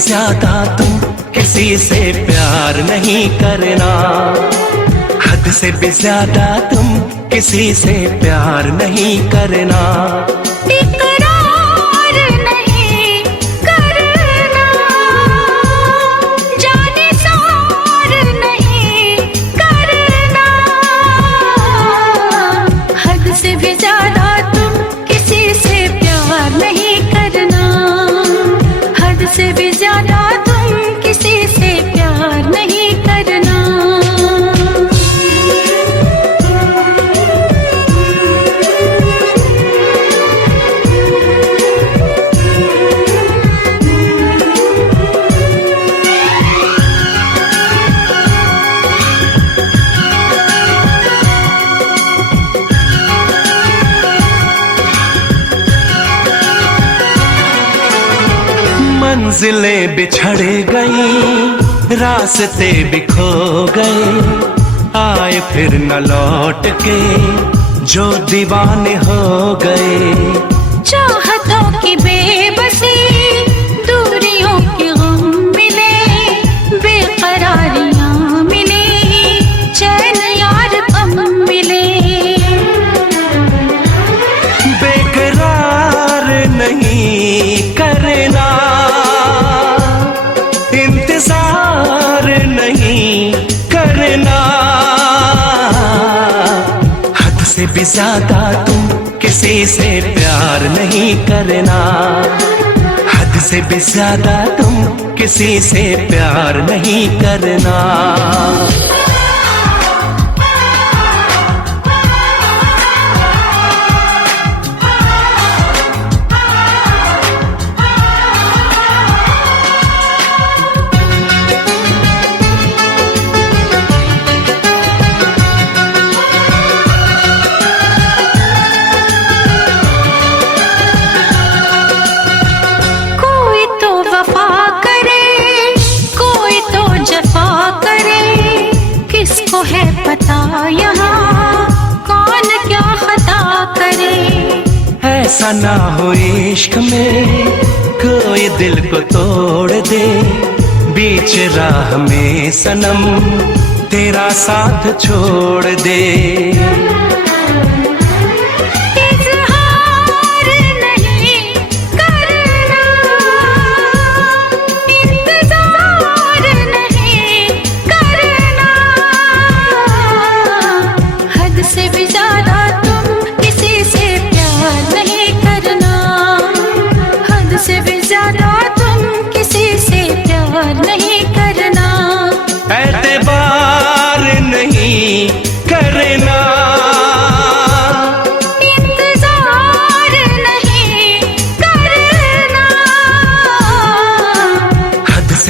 ज्यादा तुम किसी से प्यार नहीं करना। हद से भी ज्यादा तुम किसी से प्यार नहीं करना। इकरार नहीं करना, जानिसार नहीं करना। हद से भी ज्यादा तुम किसी से प्यार नहीं करना। हद से भी ज्यादा तुम किसी से प्यार नहीं करना। मंजिलें बिछड़ गई, रास्ते भी खो गए। आए फिर न लौट के जो दीवाने हो गए। चाहतों की बेबसी, दूरियों के गम मिले, बेकरारियां मिली, चैन यार कम मिले। बेकरार नहीं करना, इंतजार नहीं करना। हद से भी ज्यादा तुम किसी से प्यार नहीं करना। हद से भी ज्यादा तुम किसी से प्यार नहीं करना। किसको है पता यहाँ कौन क्या खता करे। ऐसा ना हो इश्क में कोई दिल को तोड़ दे। बीच राह में सनम तेरा साथ छोड़ दे। एतबार नहीं करना, इंतजार नहीं करना। हद से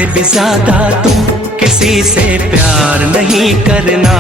भी ज्यादा तुम किसी से प्यार नहीं करना।